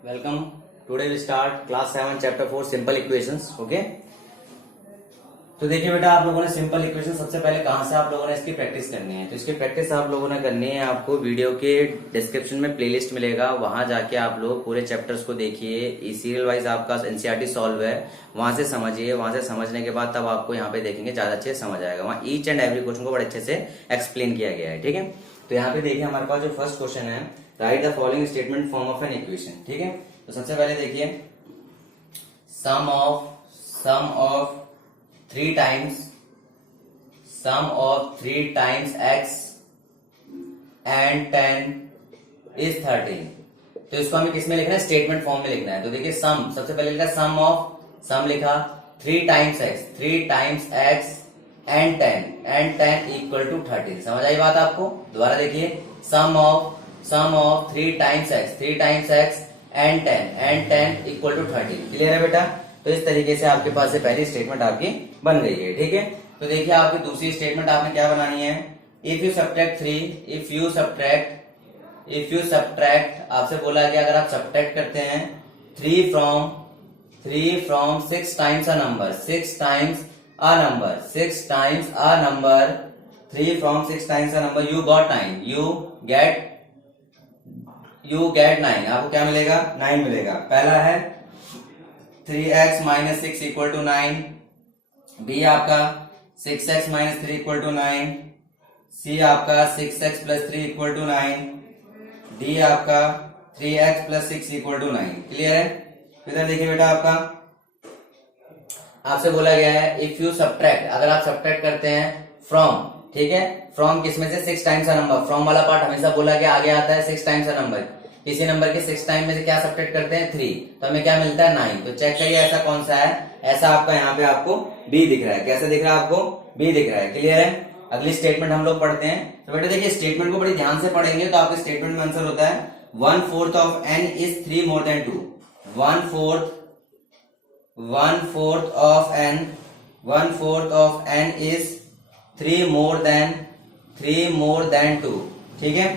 Welcome. Today we start class 7 chapter 4 simple equations. Okay, तो देखिए बेटा, आप लोगों ने सिंपल इक्वेशन सबसे पहले कहां से आप लोगों ने इसकी प्रैक्टिस करनी है। तो इसकी प्रैक्टिस आप लोगों ने करनी है, आपको वीडियो के डिस्क्रिप्शन में प्लेलिस्ट मिलेगा, वहां जाके आप लोग पूरे चैप्टर्स को देखिए। सीरियल वाइज आपका एनसीईआरटी सॉल्व है, वहां से समझिए। वहां से समझने के बाद तब आपको यहाँ पे देखेंगे ज्यादा अच्छे से समझ आएगा। वहां ईच एंड एवरी क्वेश्चन को बड़े अच्छे से एक्सप्लेन किया गया है। ठीक है, तो यहाँ पे देखिए हमारे पास जो फर्स्ट क्वेश्चन है, write the following statement form of an equation. ठीक है, तो सबसे पहले देखिए sum of 3 times x and 10 is 13। तो इसको हमें किसमें लिखना है? स्टेटमेंट फॉर्म में लिखना है। तो देखिए सम, सबसे पहले लिखा सम लिखा 3 times x and 10 equal to 13। समझ आई बात आपको? दोबारा देखिए sum of 3 times x and 10 equal to 13। Clear है बेटा? तो इस तरीके से आपके पास से पहली स्टेटमेंट आपकी बन गई है। ठीक है, तो देखिए आपकी दूसरी स्टेटमेंट आपने क्या बनानी है? इफ यू सब्ट्रैक्ट आपसे बोला कि अगर आप सब्ट्रैक्ट करते हैं 3 from 6 times a number 3 from 6 times a number you get 9। आपको क्या मिलेगा? 9 मिलेगा। पहला है 3x minus 6 equal to 9, B आपका 6x माइनस 3 इक्वल टू 9, सी आपका 6x plus 3 equal to 9, D आपका 3x plus 6 equal to 9। Clear है? इधर देखिए बेटा, आपसे बोला गया है इफ यू सब्ट्रैक्ट, अगर आप सब्ट्रैक्ट करते हैं फ्रॉम, ठीक है, फ्रॉम किसमें से? 6 टाइम्स अ नंबर। फ्रॉम वाला पार्ट हमेशा बोला गया आगे आता है 6 टाइम्स अ नंबर। किसी नंबर के 6 टाइम में से क्या सब्ट्रैक्ट करते हैं? 3, तो हमें क्या मिलता है? 9। तो चेक करिए ऐसा कौन सा है। ऐसा आपका यहाँ पे आपको बी दिख रहा है। कैसे दिख रहा है आपको? बी दिख रहा है। क्लियर है? अगली स्टेटमेंट हम लोग पढ़ते हैं। तो बेटे देखिए स्टेटमेंट को बड़ी ध्यान से पढ़ेंगे तो आपके स्टेटमेंट में आंसर होता है 1/4 of n is 3 more than 2। 1/4 of n is 3 more than 2। ठीक है,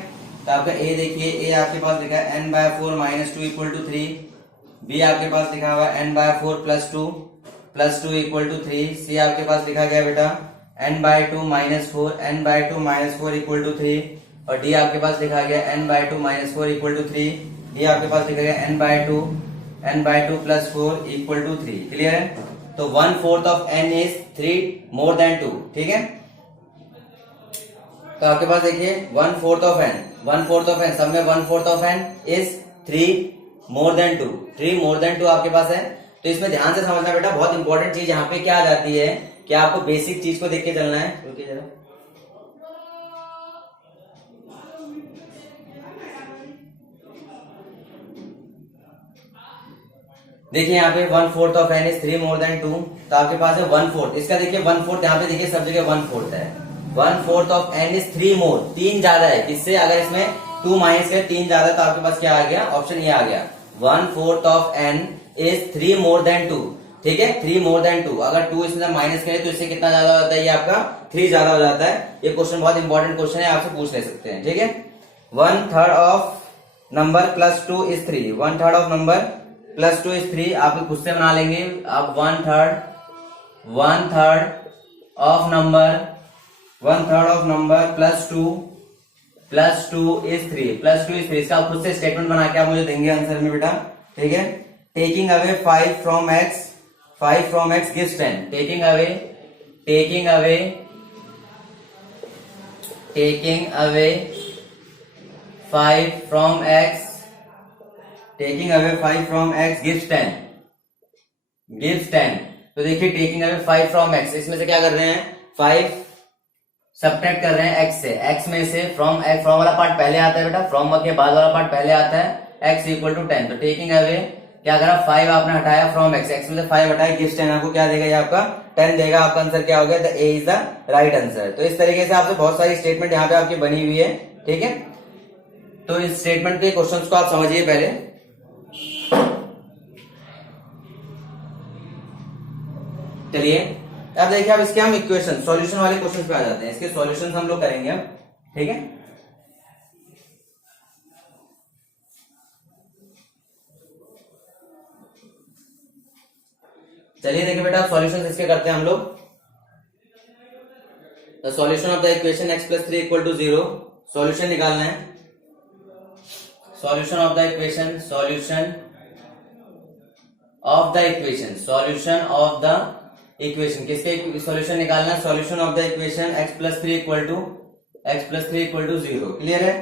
तो आपका ए देखिए, ए आपके पास लिखा है n/4 minus 2 equal to 3। B आपके पास लिखा हुआ है n/4 प्लस 2 इक्वल टू 3। सी आपके पास लिखा गया बेटा n/2 माइनस 4 इक्वल टू 3। और डी आपके पास लिखा गया n/2 minus 4 equal to 3। D आपके पास लिखा गया n/2 plus 4 equal to 3। Clear है? तो 1/4 of n is 3 more than 2। ठीक है, तो आपके पास देखिए 1/4 ऑफ n सब में 1/4 of n is 3 more than 2। 3 more than 2 आपके पास है। तो इसमें ध्यान से समझना बेटा, बहुत इंपॉर्टेंट चीज यहाँ पे क्या आ जाती है कि आपको बेसिक चीज को देख के चलना है। रुकिए जरा, देखिए यहाँ पे 1/4 of n is 3 more than 2। तो आपके पास है 1/4। इसका देखिए 1/4 यहाँ पे देखिए सब जगह 1/4 है। 1/4 ऑफ n इज 3 मोर, 3 ज्यादा है। किससे? अगर इसमें 2 माइनस करें 3 ज्यादा, तो आपके पास क्या आ गया? ऑप्शन ये आ गया 1/4 of n is 3 more than 2। ठीक है, 3 मोर देन 2। अगर 2 इसमें माइनस करें तो इससे कितना ज्यादा हो जाता है? ये आपका 3 ज्यादा हो जाता है। ये क्वेश्चन बहुत इंपॉर्टेंट क्वेश्चन है, आपसे पूछ ले सकते हैं। ठीक है, 1/3 of number plus 2 is 3। 1/3 of number plus 2 is 3। आप खुद से बना लेंगे। आप 1/3 ऑफ नंबर प्लस 2 इज 3। इसका आप खुद से स्टेटमेंट बना के आप मुझे देंगे आंसर में बेटा। ठीक है, taking away 5 from x gives 10। Taking away 5 from x gives 10। तो देखिए टेकिंग अवे 5 फ्रॉम x, इसमें से क्या कर रहे हैं? 5 सब्ट्रैक्ट कर रहे हैं x से। x में से फ्रॉम वाला पार्ट पहले आता है बेटा, फ्रॉम के बाद वाला पार्ट पहले आता है। x equal to 10। तो टेकिंग अवे क्या करा? 5 आपने हटाया फ्रॉम x में से 5 हटाया, गिव्स 10। आपको क्या देगा? ये आपका 10 देगा। आपका आंसर क्या हो गया? The A is the right answer. तो इस तरीके से आपसे बहुत सारी स्टेटमेंट यहाँ पे आपकी बनी हुई है। ठीक है, तो इस स्टेटमेंट के क्वेश्चंस को आप समझिए पहले। चलिए अब देखिए, अब इसके हम इक्वेशन सॉल्यूशन वाले क्वेश्चन पे आ जाते हैं। इसके सॉल्यूशन हम लोग करेंगे अब। ठीक है, चलिए देखिए बेटा सॉल्यूशन इसके करते हैं हम लोग। The solution of the equation x plus 3 equal to 0, solution निकालना है। Solution of the equation, solution of the equation, solution of the equation, किसके सॉल्यूशन निकालना है? Solution of the equation x plus 3 equal to 0। Clear है?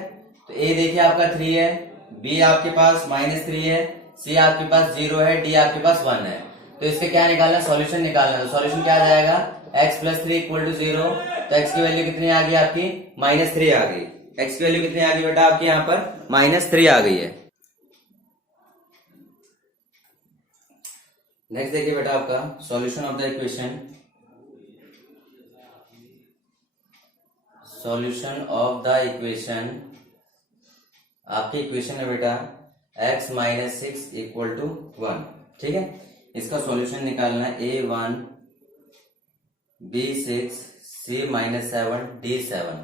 तो a देखिए आपका 3 है, b आपके पास -3 है, c आपके पास 0 है, d आपके पास 1 है। तो इसके क्या निकालना है? सॉल्यूशन निकालना है। सॉल्यूशन क्या आ जाएगा? x plus 3 equal to 0। तो x की वैल्यू कितनी आ गई आपकी? -3 आ गई। x की वैल्यू कितनी आ गई बेटा आपकी यहाँ पर? -3 आ गई है। नेक्स्ट देखिए बेटा आपका solution of the equation, solution of the equation, आपकी इक्वेशन है बेटा x माइनस 6 इक्वल टू 1। ठीक है, इसका सॉल्यूशन निकालना है a1 b6 c minus 7 d7।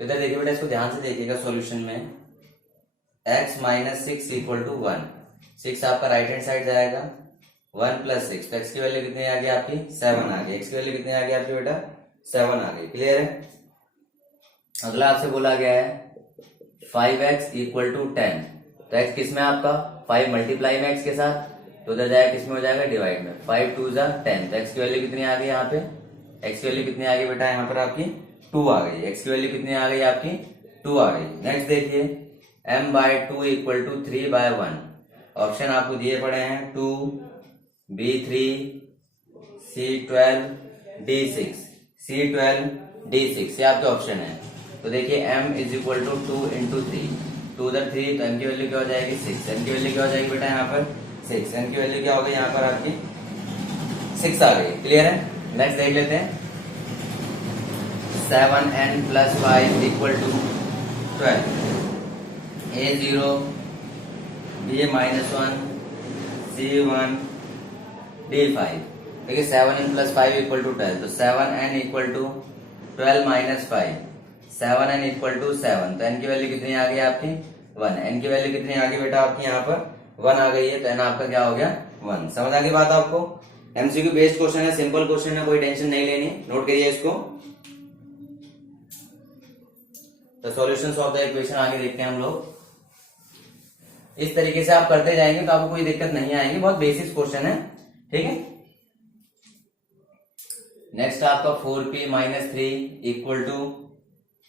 इधर देखिए बेटा, इसको ध्यान से देखिएगा। सॉल्यूशन में x माइनस 6 इक्वल टू 1, 6 आपका राइट हैंड साइड जाएगा, 1 प्लस 6, तो x की वैल्यू कितनी आ गई आपकी? 7 आ गई। x की वैल्यू कितनी आ गई आपकी बेटा? 7 आ गई। क्लियर है? अगला आपसे बोला गया है 5x इक्वल टू 10। तो x किस में आपका? 5 मल्टीप्लाई में x के साथ, तो उधर जाएगा किस में हो जाएगा? डिवाइड में। 5 2 जा 10। तो x की वैल्यू कितनी आ गई यहाँ पे? x की वैल्यू कितनी आ गई बेटा यहाँ पर आपकी? 2 आ गई। x की वैल्यू कितनी आ गई आपकी? 2 आ गई। नेक्स्ट देखिए m/2 इक्वल टू 3/1। ऑप्शन आपको दिए पड़े हैं 2 b3 c12 d6, c12 d6, ये आपके ऑप्शन है। तो देखिए m is equal to 2 into 3, 2 उधर 3, तो m की वैल्यू क्या हो जाएगी? 6। m की वैल्यू क्या हो जाएगी बेटा यहाँ पर? 6। m की वैल्यू क्या हो गई यहाँ पर आपकी? 6 आ गई। क्लियर है? नेक्स्ट देख लेते हैं 7n plus 5 equal to 12, a0 b-1 c1 d5। देखिए 7n प्लस 5 इक्वल टू 12, तो 7n equal to 12 minus 5, 7n equal to 7। तो n की वैल्यू कितनी आ गई आपकी? 1। n की वैल्यू कितनी आ गई बेटा आपकी यहाँ पर? 1 आ गई है। तो n आपका क्या हो गया? 1। समझ आ गई बात आपको? एमसीक्यू बेस्ड क्वेश्चन है, सिंपल क्वेश्चन है, कोई टेंशन नहीं लेनी। नोट करिए इसको। तो सॉल्यूशंस ऑफ द इक्वेशन आगे देखते हैं हम लोग। इस तरीके से आप करते जाएंगे तो आपको कोई दिक्कत नहीं आएगी, बहुत बेसिक क्वेश्चन है। ठीक है, नेक्स्ट आपका 4p माइनस 3 इक्वल टू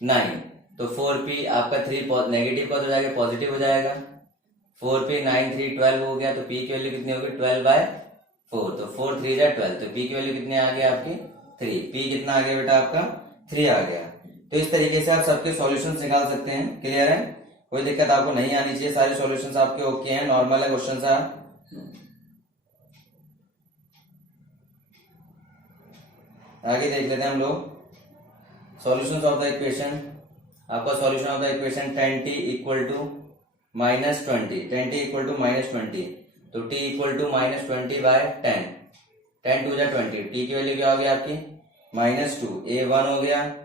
9। तो 4p आपका 3 नेगेटिव का हो जाएगा, पॉजिटिव हो जाएगा। 4p 9 3 12 हो गया, तो p की वैल्यू कितनी होगी? 12/4। तो 4 3 जा 12, तो p की वैल्यू कितनी आ गई आपकी? 3। p कितना आ गया बेटा आपका? 3 आ गया। तो इस तरीके से आप सबके सॉल्यूशंस निकाल सकते हैं। क्लियर है? कोई दिक्कत आपको नहीं आनी चाहिए, सारे सॉल्यूशंस आपके ओके हैं, नॉर्मल है क्वेश्चन सा। आगे देख लेते हैं हम लोग सॉल्यूशंस ऑफ द इक्वेशन। आपका solution of the equation 10t equal to -20, 10t equal to -20, तो t इक्वल टू -20/10, 10 2 जा 20। t की वैल्यू क्या हो गई आपकी? -2। a1 हो गया,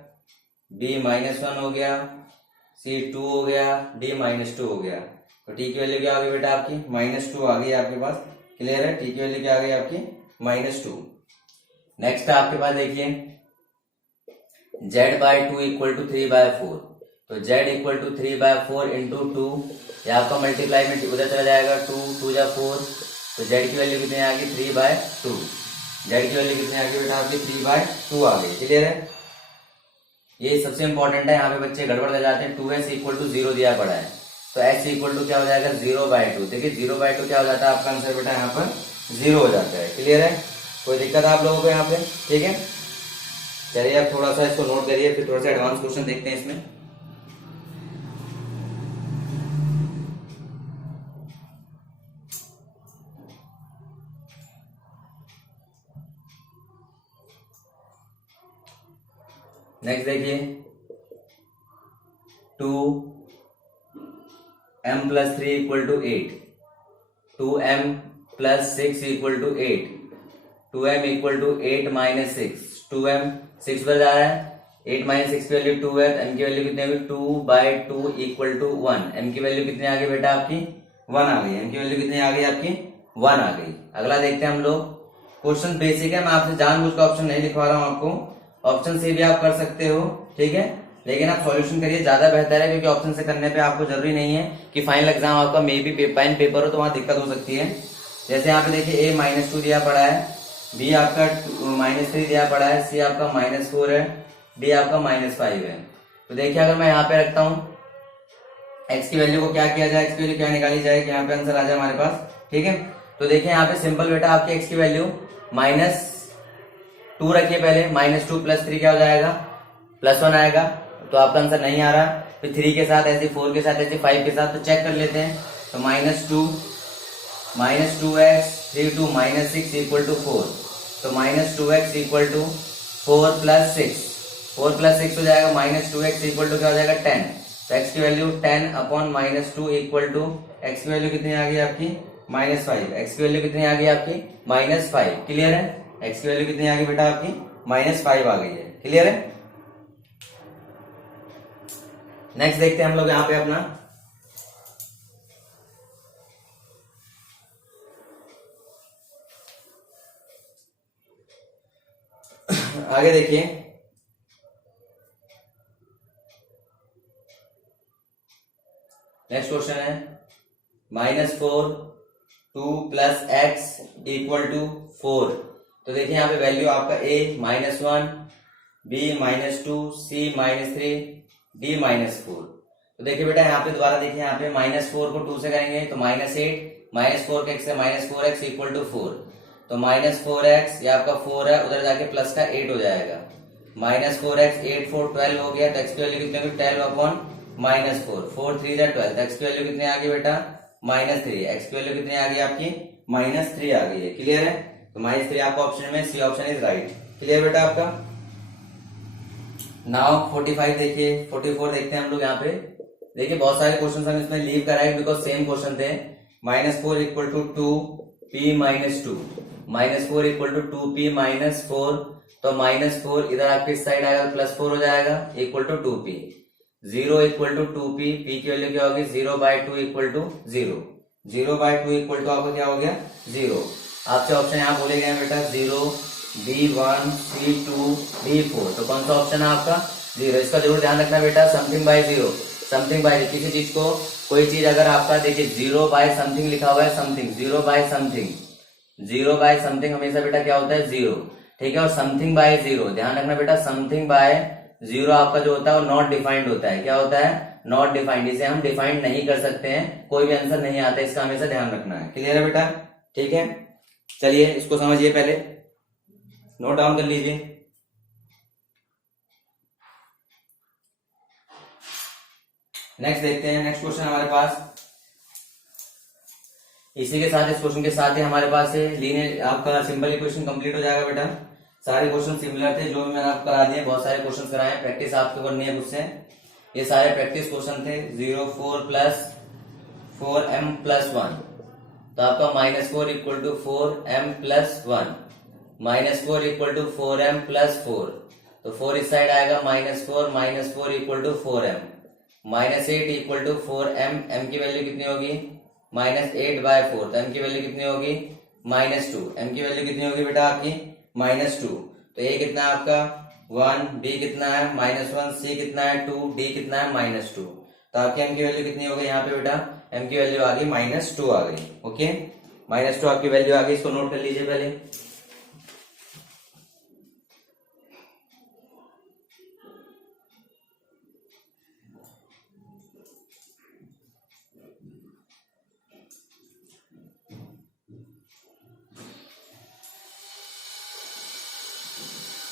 b -1 हो गया, c 2 हो गया, d -2 हो गया। तो t की वैल्यू क्या आ गई बेटा आपकी? -2 आ गई आपके पास। क्लियर है? t की वैल्यू क्या आ गई आपकी? -2। नेक्स्ट आपके पास देखिए z/2 इक्वल टू 3/4। तो z इक्वल टू 3/4 इंटू 2, ये आपका मल्टीप्लाई में उधर चला जाएगा, 2 2 जा 4। तो z की वैल्यू कितनी आ गई? 3/2। z की वैल्यू कितनी आ गई बेटा आपकी? 3/2 आ गई। क्लियर है? ये सबसे इंपॉर्टेंट है, यहाँ पे बच्चे गड़बड़ कर जाते हैं। 2s इक्वल टू 0 दिया पड़ा है, तो s इक्वल टू क्या हो जाएगा? 0/2। देखिए 0/2 क्या हो जाता है आपका आंसर बेटा यहाँ पर? 0 हो जाता है। क्लियर है? कोई दिक्कत आप लोगों को यहाँ पे? ठीक है, चलिए आप थोड़ा सा इसको नोट करिए, फिर थोड़ा सा एडवांस क्वेश्चन देखते हैं इसमें। नेक्स्ट देखिए 2m plus 3 equal to 8, 2m plus 6 equal to 8, 2m equal to 8 minus 6, 2m 6 पर जा रहा है, 8 माइनस 6 की वैल्यू 2 है, m की वैल्यू कितनी होगी? 2/2 इक्वल टू 1। m की वैल्यू कितनी आ गई बेटा आपकी? 1 आ गई। m की वैल्यू कितनी आ गई आपकी? 1 आ गई। अगला देखते हैं हम लोग क्वेश्चन बेसिक है, मैं आपसे जानबूझकर ऑप्शन नहीं लिखवा रहा हूँ आपको। ऑप्शन से भी आप कर सकते हो, ठीक है, लेकिन आप सॉल्यूशन करिए, ज्यादा बेहतर है, क्योंकि ऑप्शन से करने पे आपको जरूरी नहीं है कि फाइनल एग्जाम आपका मे बी पेन पेपर हो तो वहां दिक्कत हो सकती है। जैसे यहाँ पे देखिए A-2 दिया पड़ा है, B आपका -3 दिया पड़ा है, C आपका -4 है, D आपका -5 है। तो देखिए अगर मैं यहाँ पे रखता हूँ x की वैल्यू को क्या किया जाए, x की वैल्यू क्या निकाली जाए कि यहाँ पे आंसर आ जाए हमारे पास, ठीक है। तो देखिए यहाँ पे सिंपल बेटा आपकी x की वैल्यू -2 रखिए पहले, -2 + 3 क्या हो जाएगा, +1 आएगा, तो आपका आंसर नहीं आ रहा। फिर 3 के साथ ऐसे, 4 के साथ ऐसे, 5 के साथ, तो चेक कर लेते हैं। तो -2x 3 2 -6 = 4, तो -2x = 4 + 6, 4 + 6 हो जाएगा, -2x = क्या हो जाएगा 10। तो x की वैल्यू 10/-2 = x की वैल्यू कितनी आ गई आपकी -5, x की वैल्यू कितनी आ गई आपकी -5। क्लियर है, x की वैल्यू कितनी आ गई बेटा आपकी -5 आ गई है। क्लियर है। नेक्स्ट देखते हैं हम लोग यहाँ पे अपना आगे देखिए, नेक्स्ट क्वेश्चन है -4 2 + x = 4। तो देखिए यहाँ पे वैल्यू आपका A -1, B -2, C -3, D -4। तो देखिए बेटा यहाँ पे दोबारा देखिए, यहाँ पे -4 को 2 से करेंगे तो -8, -4 के x से -4x = 4, तो -4x ये आपका 4 है, उधर जाके प्लस का 8 हो जाएगा, -4x 8 4 12 हो गया। तो x की वैल्यू कितनी होगी 12/-4, 4 3 12, तो x की वैल्यू कितनी आ गई बेटा -3, x की वैल्यू कितनी आ गई आपकी -3 आ गई है। क्लियर है, तो -3 आपका ऑप्शन में C option is right. Clear बेटा आपका। नाउ 45 देखिए, 44 देखते हैं हम लोग यहाँ पे। देखिए बहुत सारे क्वेश्चन हम इसमें लीव कराए बिकॉज सेम क्वेश्चन थे। -4 = 2p - 2, -4 = 2p - 4, तो -4 इधर आपके इस साइड आएगा, +4 हो जाएगा, = 2p। 0 = 2p, p की वैल्यू क्या होगी 0/2 = 0, 0/2 = आपका क्या हो गया 0। आपसे ऑप्शन यहाँ बोले गए बेटा 0, B1, C2, D4, तो कौन सा ऑप्शन है आपका 0। इसका जरूर ध्यान रखना बेटा, समथिंग बाय 0, समथिंग बाय, किसी चीज को, कोई चीज अगर आपका देखिए 0/समथिंग लिखा हुआ है, समथिंग 0/समथिंग, 0/समथिंग हमेशा बेटा क्या होता है 0, ठीक है। और समथिंग बाय 0 ध्यान रखना बेटा, समथिंग बाय 0 आपका जो होता है वो नॉट डिफाइंड होता है। क्या होता है नॉट डिफाइंड, इसे हम डिफाइंड नहीं कर सकते हैं, कोई भी आंसर नहीं आता, इसका हमेशा ध्यान रखना है। क्लियर है बेटा, ठीक है। चलिए इसको समझिए, पहले नोट डाउन कर लीजिए। नेक्स्ट देखते हैं, नेक्स्ट क्वेश्चन हमारे पास इसी के साथ, इस क्वेश्चन के साथ ही हमारे पास लीनियर आपका सिंपल इक्वेशन कंप्लीट हो जाएगा बेटा। सारे क्वेश्चन सिमिलर थे जो भी मैंने आपको करा दिए, बहुत सारे क्वेश्चन कराए हैं, प्रैक्टिस आपको करनी है मुझसे। ये सारे प्रैक्टिस क्वेश्चन थे। 0 4 + 4m + 1, तो आपका -4 = 4m + 1, -4 = 4m + 4, तो 4 इस साइड आएगा, -4 = 4m, -8 = 4m, m की वैल्यू कितनी होगी -8/4, तो m की वैल्यू कितनी होगी -2, m की वैल्यू कितनी होगी बेटा आपकी -2, तो a कितना है आपका 1, b कितना है -1, c कितना है 2, d कितना है -2, तो आपकी m की वैल्यू कितनी हो गई यहाँ पे बेटा, m की वैल्यू आ गई -2 आ गई। ओके, -2 आपकी वैल्यू आ गई, इसको नोट कर लीजिए पहले।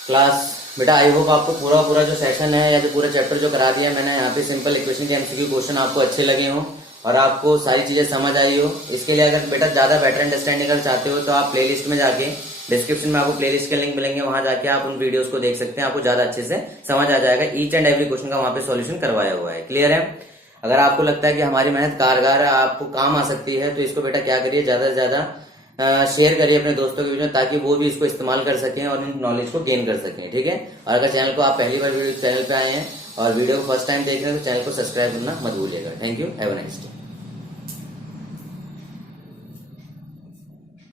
क्लास बेटा आई होप आपको पूरा जो सेशन है या जो पूरा चैप्टर जो करा दिया मैंने यहाँ पे सिंपल इक्वेशन के एमसीक्यू क्वेश्चन आपको अच्छे लगे हो और आपको सारी चीजें समझ आई हो। इसके लिए अगर बेटा ज्यादा बेटर अंडरस्टैंडिंग करना चाहते हो तो आप प्लेलिस्ट में जाके, डिस्क्रिप्शन में आपको प्लेलिस्ट के लिंक मिलेंगे, वहां जाके आप उन वीडियोस को देख सकते हैं, आपको ज्यादा अच्छे से समझ आ जाएगा। ईच एंड एवरी क्वेश्चन का वहां पे सॉल्यूशन करवाया हुआ है। क्लियर है। अगर आपको लगता है कि हमारी मेहनत कारगर आपको काम आ सकती है तो इसको बेटा क्या करिए, ज्यादा से ज्यादा शेयर करिए अपने दोस्तों के बीच में, ताकि वो भी इसको इस्तेमाल कर सकें और इन नॉलेज को गेन कर सकें। ठीक है। और अगर चैनल को आप पहली बार चैनल पे आए हैं और वीडियो को फर्स्ट टाइम देख रहे हैं तो चैनल को सब्सक्राइब करना मत भूलिएगा। Thank you, have a nice day.